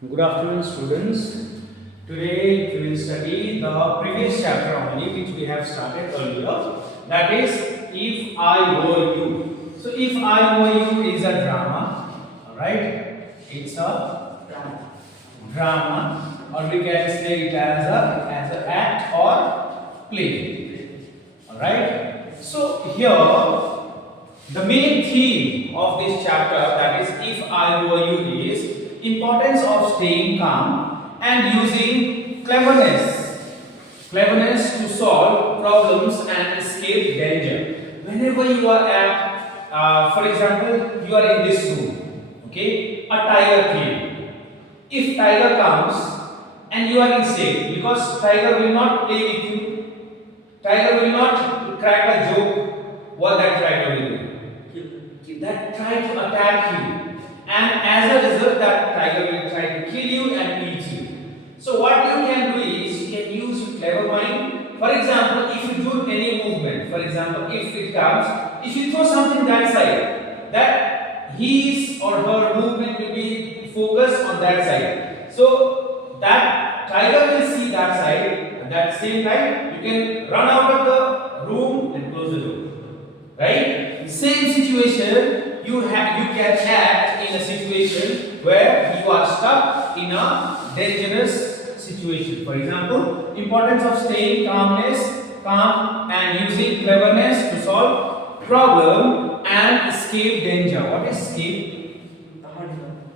Good afternoon, students. Today we will study the previous chapter only, which we have started earlier. That is, If I Were You. So, If I Were You is a drama. Alright? It's a drama, or we can say it as an act or play. Alright? So, here the main theme of this chapter, that is If I Were You, is importance of staying calm and using cleverness to solve problems and escape danger. Whenever you are at, for example, you are in this room, okay, a tiger came. If tiger comes and you are in safe, because tiger will not play with you, tiger will not crack a joke, what that tiger will do? That try to attack you, and as a result that tiger will try to kill you and eat you. So what you can do is you can use your clever mind. For example, if you do any movement, for example, if it comes, if you throw something that side, that his or her movement will be focused on that side. So that tiger will see that side. At that same time, you can run out of the room and close the door. Right? Same situation, you can act in a situation where you are stuck in a dangerous situation. For example, importance of staying calm and using cleverness to solve problem and escape danger. What is escape?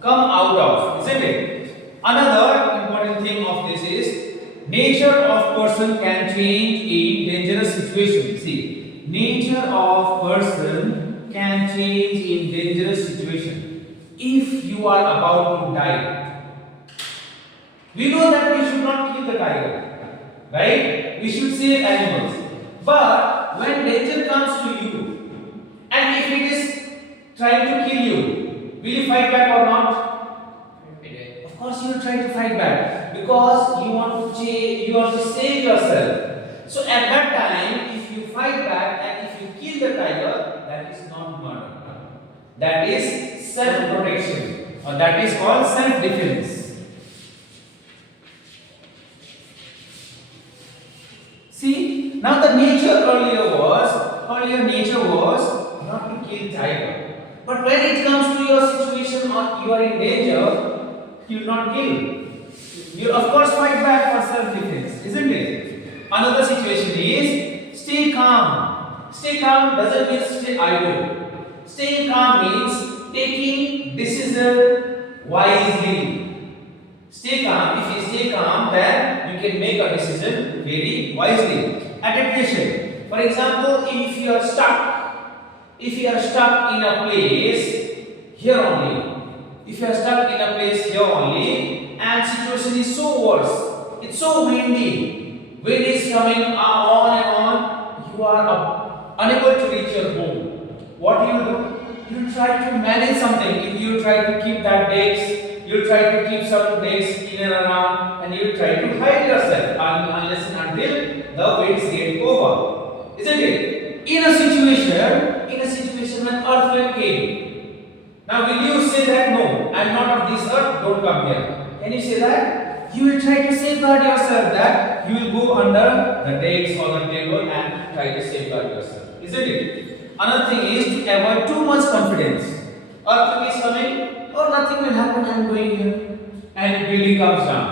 Come out of, isn't it? Another important thing of this is nature of person can change in dangerous situations. See, nature of person can change in dangerous situation. If you are about to die, we know that we should not kill the tiger, right? We should save animals. But when danger comes to you, and if it is trying to kill you, will you fight back or not? Of course, you will try to fight back because you want to save yourself. So at that time, if you fight back and if you kill the tiger, that is not murder. That is self-protection, or that is called self-defense. See, now the earlier nature was not to kill tiger. But when it comes to your situation or you are in danger, you will not kill. You of course fight back for self-defense, isn't it? Another situation is stay calm. Stay calm doesn't mean stay idle. Staying calm means taking decision wisely. Stay calm. If you stay calm, then you can make a decision very wisely. Adaptation. For example, if you are stuck in a place here only, and situation is so worse, it's so windy, wind is coming on and on, you are unable to reach your home. What you do? You try to manage something. If you try to keep that desk, you try to keep some desk in and around, and you try to hide yourself unless and until the winds get over. Isn't it? In a situation when earthquake came. Now will you say that no, I am not of this earth, don't come here? Can you say that? You will try to safeguard yourself, that you will go under the desk or the table and try to safeguard yourself. Isn't it? Another thing is to avoid too much confidence. Earthquake is coming, oh nothing will happen, I am going here. And building comes down.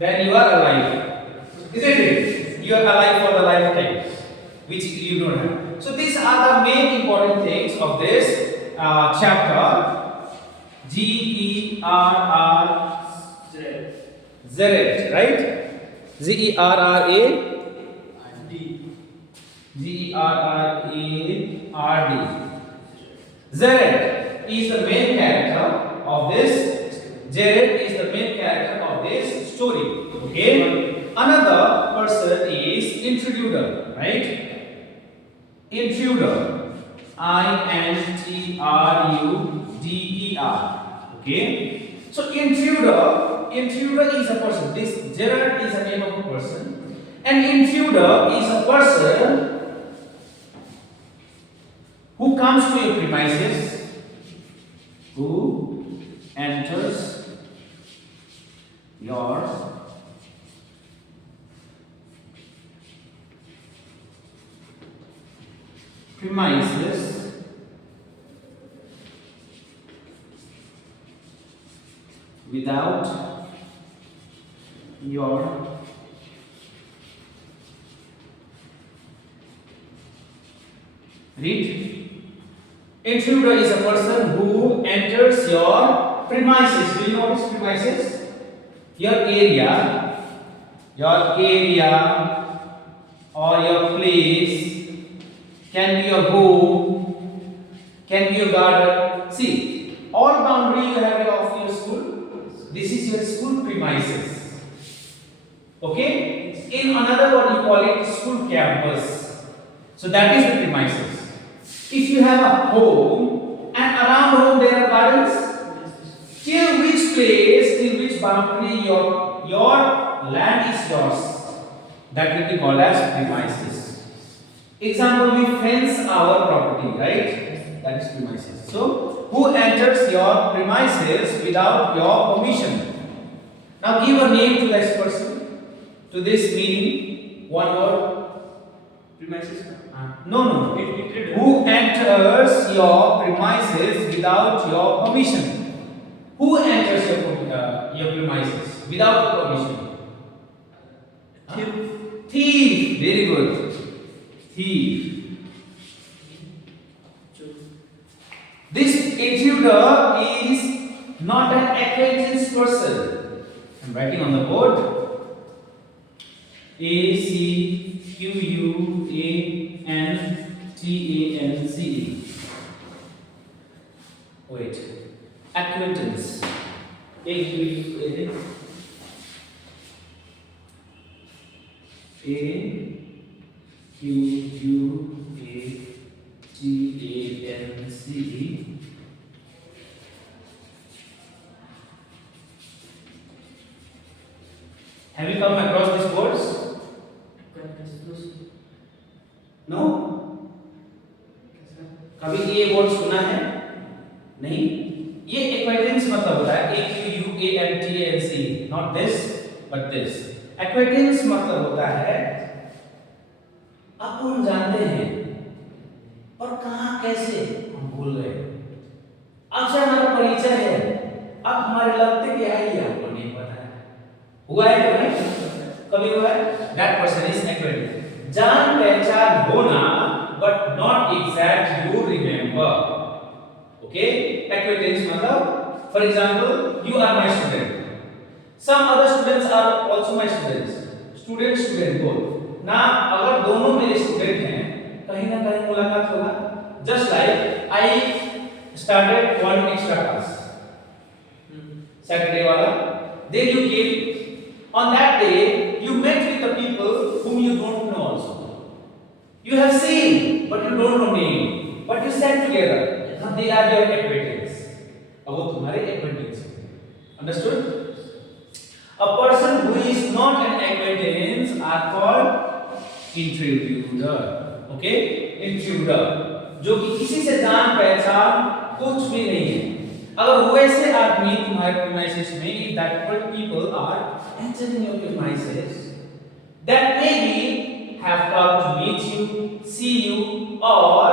Then you are alive. Isn't it? You are alive for the lifetime, which you don't have. So these are the main important things of this chapter. Gerrard, right? Gerrard. Gerrard is the main character of this. Gerrard is the main character of this story. Okay. Another person is intruder, right? Intruder. Intruder. Okay. So intruder is a person. This Gerrard is the name of a person. An intruder is a person who comes to your premises, who enters your premises without your read. Intruder is a person who enters your premises. Do you know what is premises? Your area or your place, can be your home, can be your garden. See, all boundary you have of your school. This is your school premises. Okay? In another one you call it school campus. So that is the premises. If you have a home and around home there are gardens, till which place, till which boundary your land is yours, that will be called as premises. Example, we fence our property, right? That is premises. So, who enters your premises without your permission? Now give a name to this person, to this meaning, one word. Premises? No. Who enters your premises without your permission? Who enters your premises without your permission? Thief. Very good. Thief. This intruder is not an acquaintance person. I'm writing on the board. Acquaintance. Wait. Acquaintance. Acquaintance. Have you come across these words? No? कभी ये word सुना है? नहीं? ये acquaintance मतलब होता है AQUANTANC, not this but this. Acquaintance मतलब होता है अपन जानते हैं पर कहाँ कैसे हम भूल गए। आपसे हमारा परिचय है, अब हमारे लगते क्या है ये आपको नहीं पता है। हुआ है कभी हुआ है? That person is acquaintance. जान पहचान होना but not exact you remember. Okay? Acquaintance मतलब, for example, you are my student. Some other students are also my students. Student both. ना अगर दोनों मेरे स्टूडेंट हैं, कहीं ना कहीं मुलाकात होगा. Just like I started one extra class. Saturday वाला. Then you came. On that day, you met with the people whom you don't know also. You have seen, but you don't know name. But you sat together. Now they are your acquaintance. अब वो तुम्हारे acquaintance हैं. Understood? A person who is not an acquaintance are called intruder. Okay? Intruder. जो कि किसी से जान पहचान कुछ भी नहीं है. अगर वैसे आदमी तुम्हारे premises में, if that people are entering your premises, that maybe have come to meet you, see you, or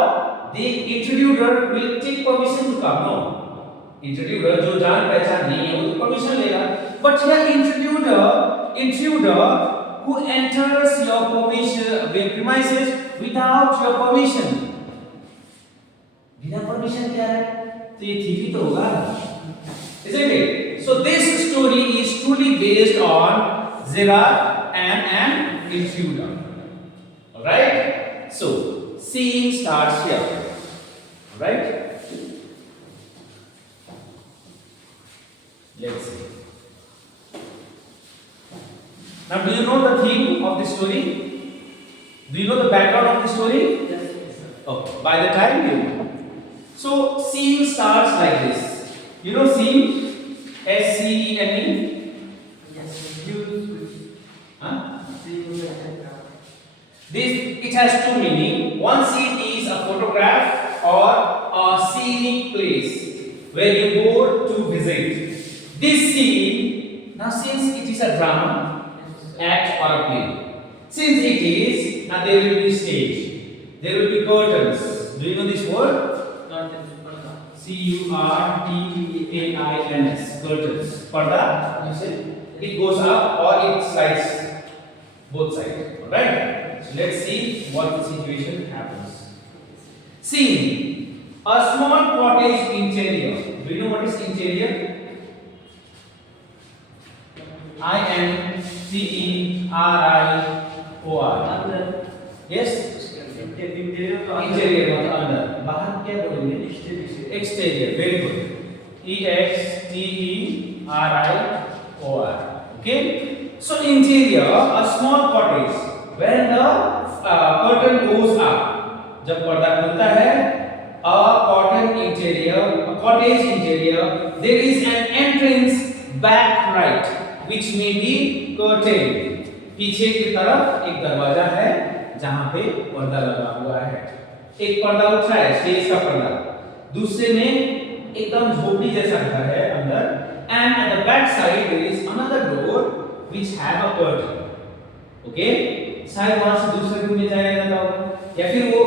the intruder will take permission to come. No, intruder जो जान पहचान नहीं है वो तो permission लेगा. But here intruder who enters your premises without your permission. बिना permission क्या है? तो ये thief ही तो होगा, isn't it? So this story is truly based on Zira and an intruder. All right. So scene starts here. All right. Let's see. Now, do you know the theme of the story? Do you know the background of the story? Yes. Oh, by the time you know. So scene starts like this. You know scene? SCENE? Yes. Use with. Huh? This it has two meaning. One scene is a photograph or a scenic place where you go to visit. This scene Now since it is a drama, act or a play. Since it is, now there will be stage. There will be curtains. Do you know this word? C-U-R-T-E-A-I-N-S. Curtains. Parda, you say? It goes up or it slides both sides. Alright? So let's see what the situation happens. Scene. A small cottage interior. Do you know what is interior? I-N-T-E-R-I-O-R. Yes? Interior मतलब अंदर. बाहर क्या बोलेंगे? Exterior. Very good. E-X-T-E-R-I-O-R. Okay? So interior, a small cottage. When the curtain goes up, जब पर्दा खुलता है, a cottage interior, there is an entrance back right, which may be curtained. पीछे की तरफ एक दरवाजा है जहां पे पर्दा लगा हुआ है. एक पर्दा उठा है, स्टेज का पर्दा. दूसरे में एकदम झोपड़ी जैसा घर है अंदर. And at the back side there is another door which have a curtain. Okay? शायद वहां से दूसरे रूम में जाया जाता होगा या फिर वो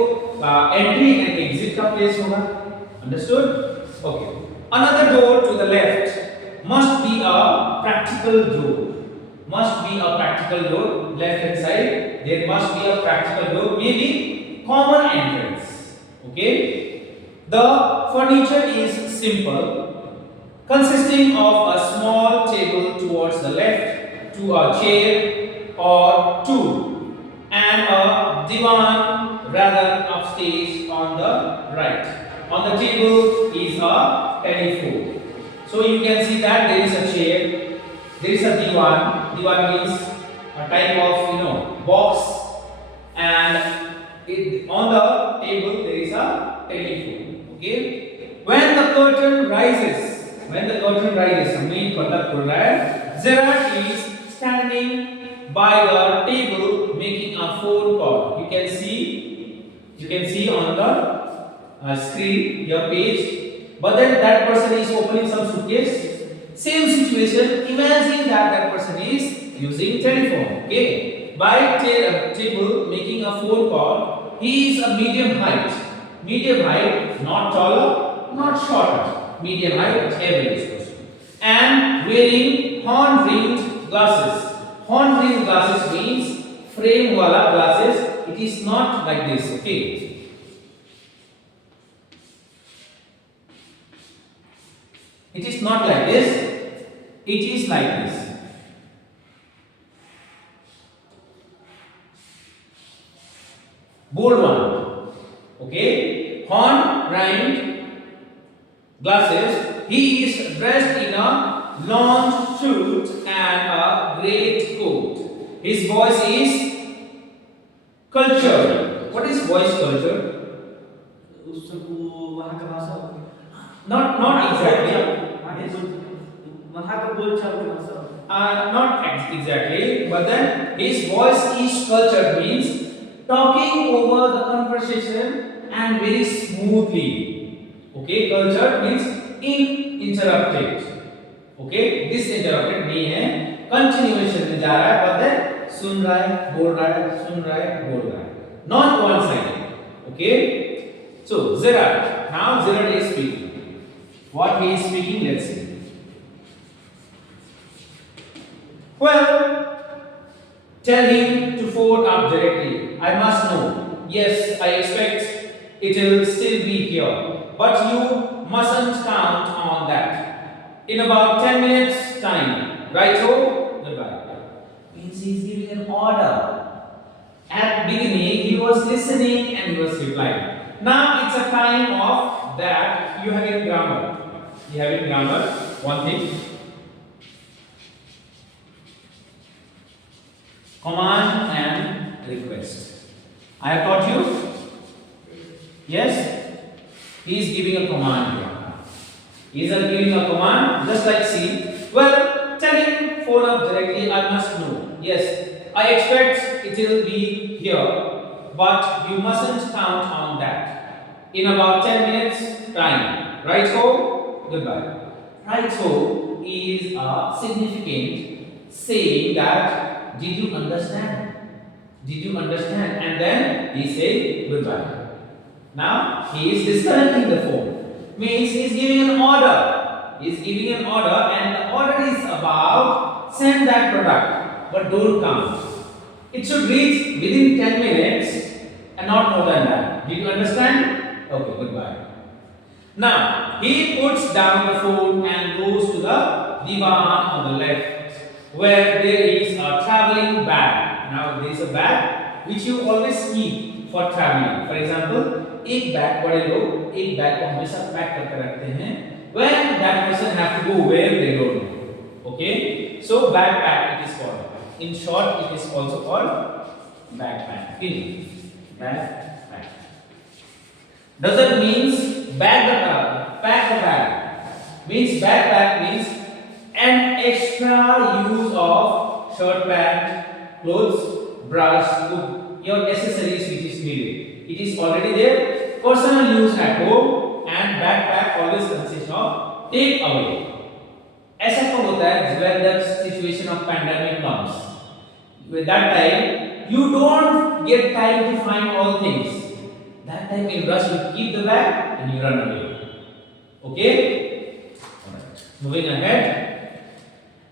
एंट्री एंड एग्जिट का प्लेस होगा. Understood? Okay. Another door to the left must be a practical door. Must be a practical door. Left hand side there must be a practical door, maybe common entrance. Okay? The furniture is simple, consisting of a small table towards the left, to a chair or two, and a divan rather upstairs on the right. On the table is a telephone. So you can see that there is a chair, there is a divan. Divan means a type of box, and on the table there is a telephone. Okay? When the curtain rises, main पर्दा खुल रहा है, Gerard is standing by the table making a phone call. You can see on the screen your page, but then that person is opening some suitcase. Same situation, imagine that person is using telephone. Okay? By table making a phone call, he is a medium height, not taller, not shorter, medium height, average person, and wearing horn-rimmed glasses. Horn-rimmed glasses means frame wala glasses. It is not like this. Okay? It is not like this. It is like this. Bold one. Okay? Horn-rimmed glasses. He is dressed in a lounge suit and a great coat. His voice is cultured. What is voice culture? Not exactly. Not exactly, but then his voice is cultured means talking over the conversation and very smoothly. Okay, cultured means uninterrupted. Okay, this interrupted नहीं है, continuation में जा रहा है, but then सुन रहा है, बोल रहा है, सुन रहा है, बोल रहा है. Not one sided. Okay, so Gerard. Now Gerard is speaking. What he is speaking, let's see. Well, tell him to phone up directly. I must know. Yes, I expect it will still be here, but you mustn't count on that. In about 10 minutes time. Righto? Goodbye. Means he is giving an order. At beginning he was listening and he was replying. Now it's a time of that you have in grammar. One thing. Command and request. I have taught you? Yes? He is giving a command here. He is giving a command just like see. Well, tell him phone up directly. I must know. Yes, I expect it will be here, but you mustn't count on that. In about 10 minutes time. Right ho? Goodbye. Right ho is a significant saying that did you understand? Did you understand? And then he said goodbye. Now he is disconnecting the phone. Means he is giving an order. He is giving an order, and the order is about send that product, but don't come. It should reach within 10 minutes and not more than that. Did you understand? Okay, goodbye. Now he puts down the phone and goes to the divan on the left, where there is a traveling bag. Now there is a bag which you always keep for traveling. For example, एक bag बड़े लोग एक bag को हमेशा pack करके रखते हैं when that person have to go where they don't know. Okay, so backpack it is called. In short, it is also called backpack. Backpack. Does it means pack the bag? Means backpack means an extra use of shirt, pant, clothes, brush, your accessories which is needed. It is already there. Personal use at home, and backpack always consists of take away. ऐसा कब होता है when the situation of pandemic comes? With that time, you don't get time to find all things. That time in rush you keep the bag and you run away. Okay? Alright. Moving ahead.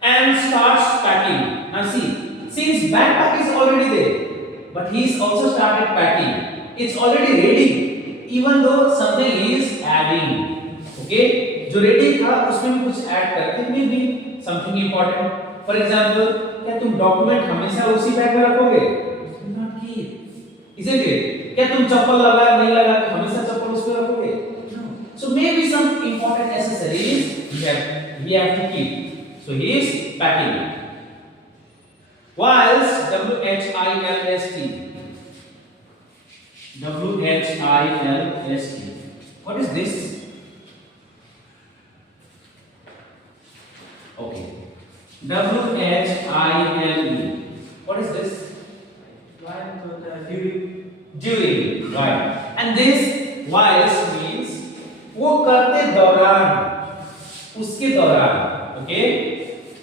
And starts packing. Now see, since backpack is already there, but he's also started packing. It's already ready. Even though something is adding. Okay? जो ready था उसमें भी कुछ add करके में भी something important. For example, क्या तुम document हमेशा उसी बैग में रखोगे? Not keep. Isn't it? क्या तुम चप्पल लगा नहीं लगा हमेशा चप्पल उस पे रखोगे? No. So maybe some important accessories we have to keep. So he is packing it. Whilst WHILST. WHILST. What is this? Okay. WHILE. What is this? During. Right. And this whilst means वो करते दौरान, उसके दौरान. Okay.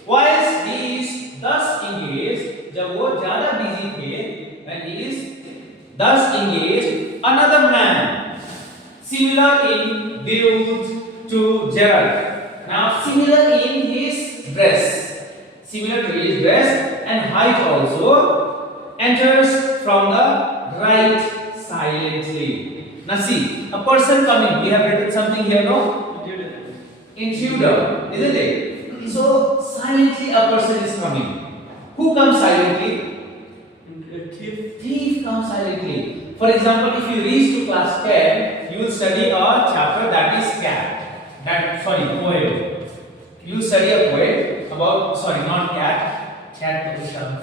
Whilst he is thus engaged, जब वो ज़्यादा busy थे, when he is thus engaged, another man, similar in build to Gerald. Now, similar in his dress, similar to his dress and height also, enters from the right silently. Now, see, a person coming. We have written something here, no? Intruder, isn't it? So, silently a person is coming. Who comes silently? Thief comes silently. For example, if you reach to class 10, you will study a chapter that is cat. Poem. You study a poem about, not cat,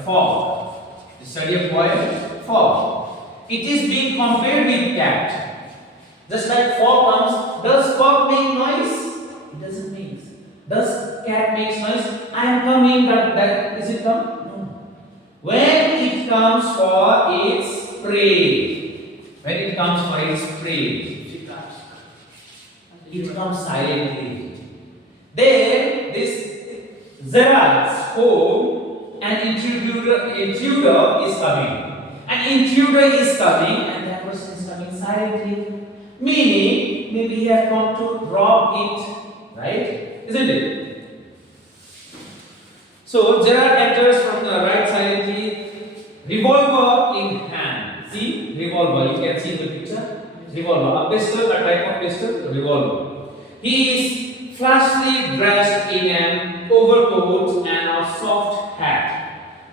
fog. You study a poem, fog. It is being compared with cat. Just like fog comes, does fog make noise? It doesn't make. Does cat make noise? I am coming, that is it come? No. When it comes for its prey, it comes silently. Then this Gerard's home, an intruder is coming. An intruder is coming, and that person is coming silently. Meaning, maybe he has come to rob it, right? Isn't it? So Gerard enters from the right silently, revolver in hand. See, revolver. You can see the picture. Revolver, a pistol, a type of pistol, revolver. He is flashily dressed in an overcoat and a soft hat.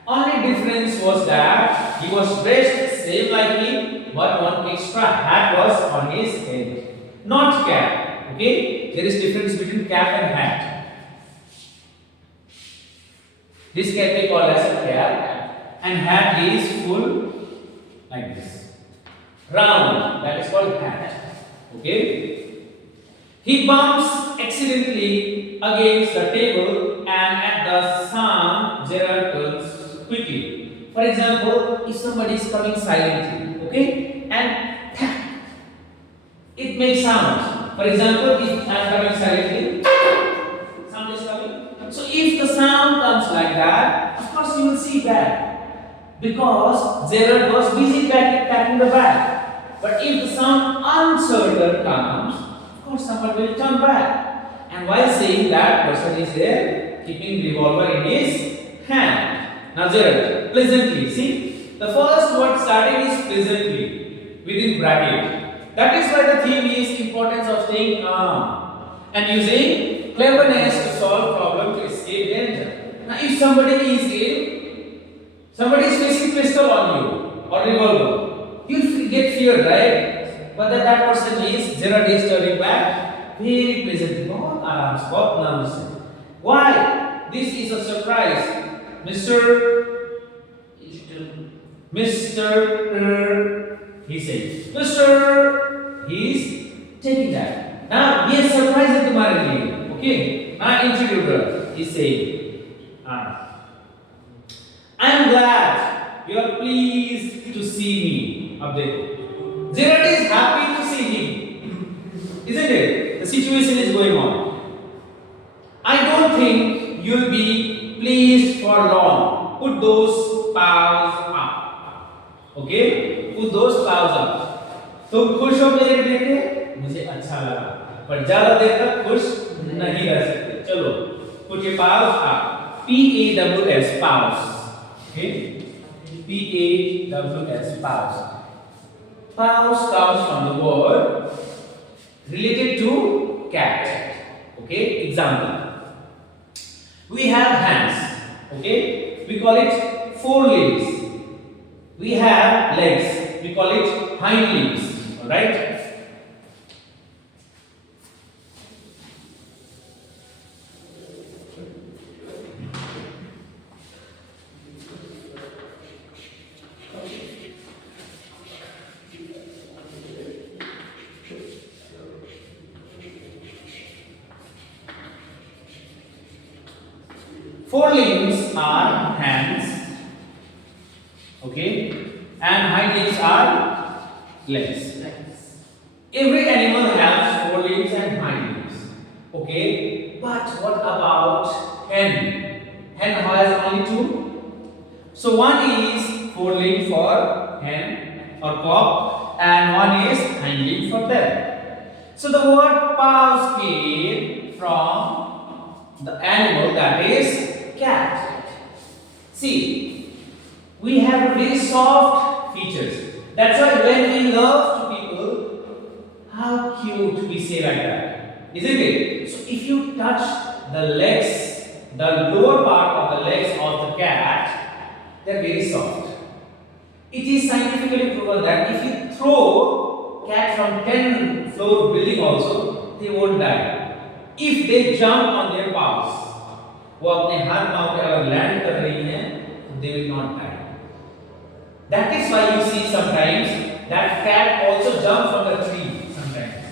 Only difference was that he was dressed same like him, but one extra hat was on his head, not cap. Okay, there is difference between cap and hat. This can be called as a cap, and hat is full like this. Round, that is called hat. Okay. He bumps accidentally against the table, and at the sound, Gerard turns quickly. For example, if somebody is coming silently, okay, and makes sounds. For example, if I am coming silently, sound is coming. sound comes like that, of course you will see bad, because Gerard was busy packing the bag. But if the sound uncertain comes, of course someone will turn back. And while saying that, person is there keeping revolver in his hand. Now Gerard, pleasantly, see, the first word starting is pleasantly within bracket. That is why the theme is importance of staying calm and using cleverness to solve problem to escape danger. Now if somebody is facing pistol on you or revolver, you get feared, right? But that person is Gerard is turning back very pleasantly. Why? This is a surprise. He says, Mr. He's taking that. Now he is surprised तुम्हारे लिए. Okay. Now introducer is saying, I am glad you are pleased to see me. अब देखो, Gerard is happy to see him, isn't it? The situation is going on. I don't think you'll be pleased for long. Put those paws up. Okay? Put those paws up. तुम खुश हो मेरे देखे? मुझे अच्छा लगा. पर ज़्यादा देर तक खुश नहीं रह सकते. चलो. Put your paws up. P-A-W-S, paws. Okay? P-A-W-S, paws. Paws comes from the word related to cat. Okay? Example. We have hands. Okay? We call it forelimbs. We have legs. We call it hind limbs. Alright? Forelimbs are hands, okay, and hind limbs are legs. Every animal has forelimbs and hind limbs, okay. But what about hen? Hen has only two. So one is forelimb for hen or cock, and one is hind limb for them. So the word paws came from the animal that is cat. See, we have very soft features. That's why when we love to people, how cute we say like that, isn't it? So if you touch the legs, the lower part of the legs of the cat, they're very soft. It is scientifically proven that if you throw cat from 10th floor building also, they won't die. If they jump on their paws, वो अपने हाथ पांव पे अगर land कर रही हैं तो they will not die. That is why you see sometimes that cat also jump from the tree. Sometimes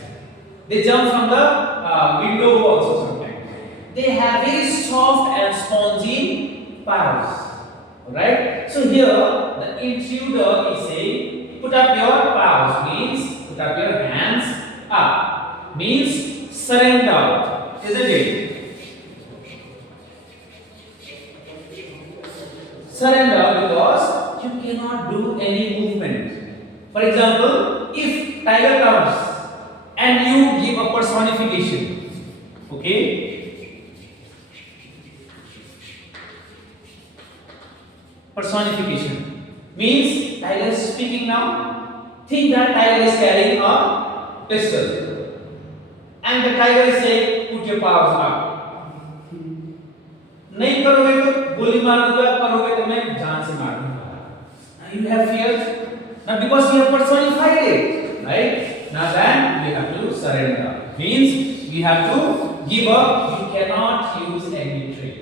they jump from the window also. Sometimes they have very soft and spongy paws. Alright. So here the intruder is saying, put up your paws means put up your hands up, means surrender, isn't it? Surrender because you cannot do any movement. For example, if tiger comes and you give a personification, okay? Personification means tiger is speaking now. Think that tiger is carrying a pistol, and the tiger is saying, "Put your paws up." नहीं करोगे तो गोली मार दूंगा, करोगे तो मैं जान से मार दूंगा. You have fear now because you have personified it, right? Now then we have to surrender. Means we have to give up. You cannot use any trick.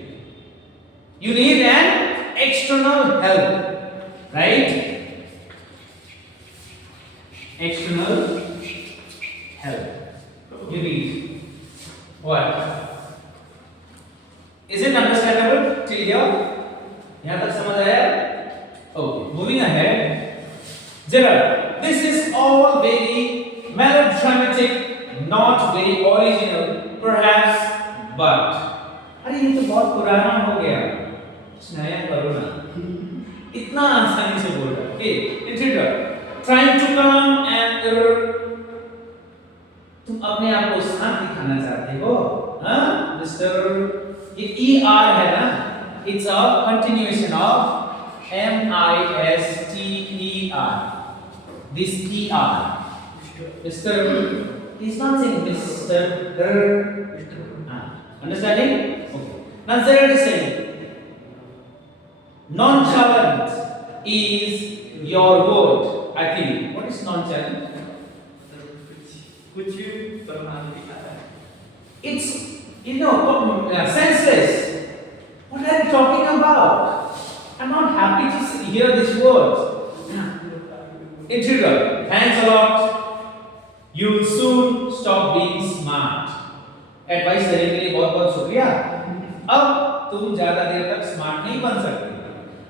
You need an external help, right? External help. You need what? Is it understandable till here? यहाँ तक समझ आया? Okay. Moving ahead. Gerard, this is all very melodramatic, not very original, perhaps, but are ये तो बहुत पुराना हो गया, कुछ नया करो ना। इतना आसानी से बोल रहा है। Okay, introductory, trying to come and, तुम अपने आप को शांत दिखाना चाहते हो, हाँ मिस्टर? ये ई आर है ना, it's a continuation of M I S T E R, this E R, mister is not saying Mr. Understanding? Okay. Now Zara is saying nonchalant is your word. I think. What is nonchalant? कुछ भी प्रमाण दिखाता है. It's senseless. What are you talking about? I'm not happy to hear these words. Intriguer. Thanks a lot. You'll soon stop being smart. Advice देने के लिए बहुत बहुत शुक्रिया। अब तुम ज्यादा देर तक स्मार्ट नहीं बन सकते।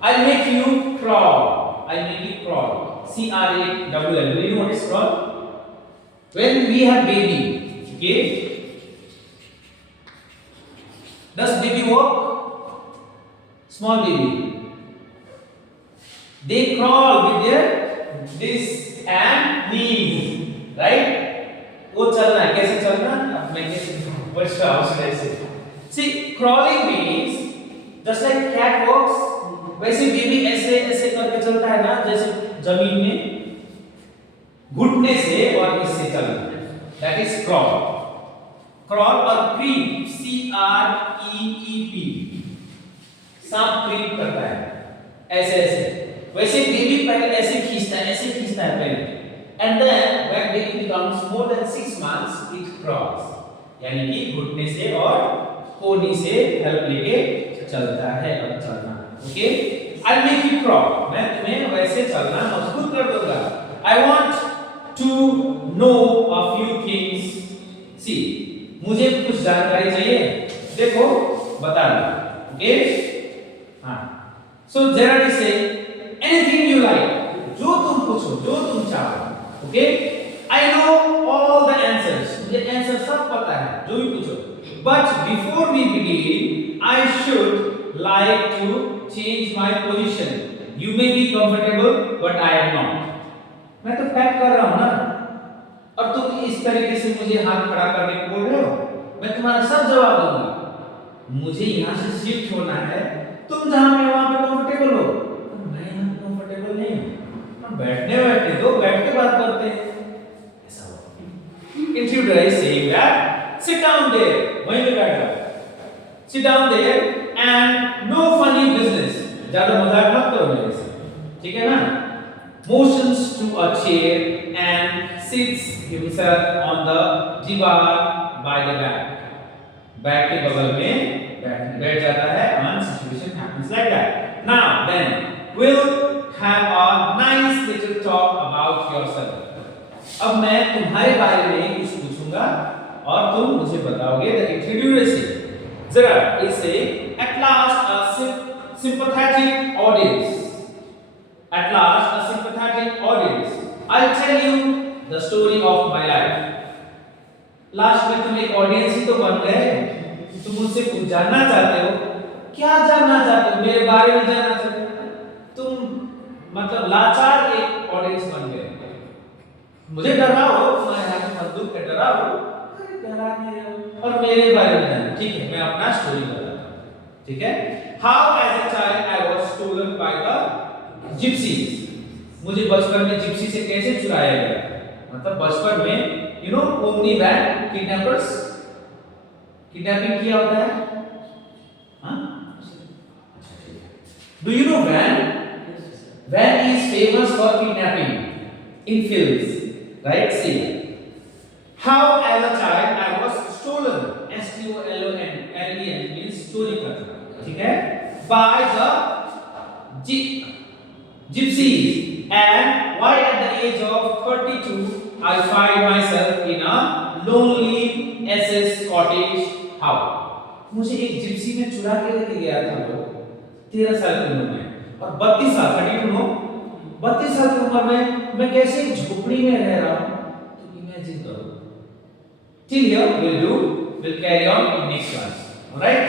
I'll make you crawl. I'll make you crawl. C-R-A-W-L. Do you know what is crawl? When we have baby, okay? Does baby walk? Small baby. They crawl with their this and knees. Right? वो चलना है, कैसे चलना? अब मैं कैसे वर्ष ऐसे. See, crawling means just like cat walks, वैसे बेबी ऐसे ऐसे करके चलता है ना, जैसे जमीन में घुटने से और इससे चलना. That is crawl. Crawl और creep, C-R-E-E-P. सांप creep करता है, ऐसे ऐसे. वैसे बेबी पहले ऐसे खींचता है पहले. And then when baby becomes more than 6 months, it crawls. यानी कि घुटने से और कोहनी से हेल्प लेके चलता है. अब चलना, okay? I'll make you crawl. मैं तुम्हें वैसे चलना मजबूत कर दूंगा. I want to know a few things. See, मुझे कुछ जानकारी चाहिए. देखो, बता दो, ओके? हाँ. So Gerard is saying, anything you like. जो तुम पूछो, जो तुम चाहो. Okay, I know all the answers. मुझे आंसर सब पता है, जो भी पूछो. But before we begin, I should like to change my position. You may be comfortable, but I am not. मैं तो पैक कर रहा हूँ ना, और तुम इस तरीके से मुझे हाथ खड़ा करने को बोल रहे हो. मैं तुम्हारा सब जवाब दूंगा. मुझे यहाँ से शिफ्ट होना है. तुम जहाँ पे वहाँ पे कंफर्टेबल हो, मैं यहाँ पे कंफर्टेबल नहीं हूँ. बैठने दो, बैठ के बात करते हैं. ऐसा हो. Introductory is saying that sit down there. वहीं पे बैठ जाओ. Sit down there and no funny business. ज्यादा मजाक मत करो मेरे से, ठीक है ना? Motions to a chair and sits himself on the divan by the back. Bag के बगल में बैठ जाता है. And situation happens like that. Now then, we'll have a nice little talk about yourself. अब मैं तुम्हारे बारे में कुछ पूछूंगा और तुम मुझे बताओगे. The introductory से जरा इसे at last a sympathetic audience. At last a sympathetic audience. I'll tell you the story of my life. Last में तुम एक ऑडियंस ही तो बन गए. तुम मुझसे कुछ जानना चाहते हो. क्या जानना चाहते हो? मेरे बारे में जानना चाहते हो. तुम मतलब लाचार एक ऑडियंस बन गए. मुझे डराओ, तुम्हारे हाथ में बंदूक है, डराओ. अरे डरा नहीं रहे हो. और मेरे बारे में जानना. ठीक है, मैं अपना स्टोरी बताता हूँ. ठीक है? How as a child I was stolen by the gypsies. मुझे बचपन में जिप्सी से कैसे चुराया गया. मतलब बचपन में you know Omni van kidnappers, kidnapping किया होता है. हाँ, do you know van? Van is famous for kidnapping in films, right? See, how as a child I was stolen. S-T-O-L-O-N means चोरी करना, ठीक है? By the gypsies. And why at the age of 32 I find myself in a lonely SS cottage house. मुझे एक Gypsy में चुरा के लेके गया था वो 13 साल की उम्र में, और 32 साल 32 साल की उम्र में मैं कैसे एक झोपड़ी में रह रहा हूँ. तो इमेजिन करो. Till here we'll carry on in next class. All right.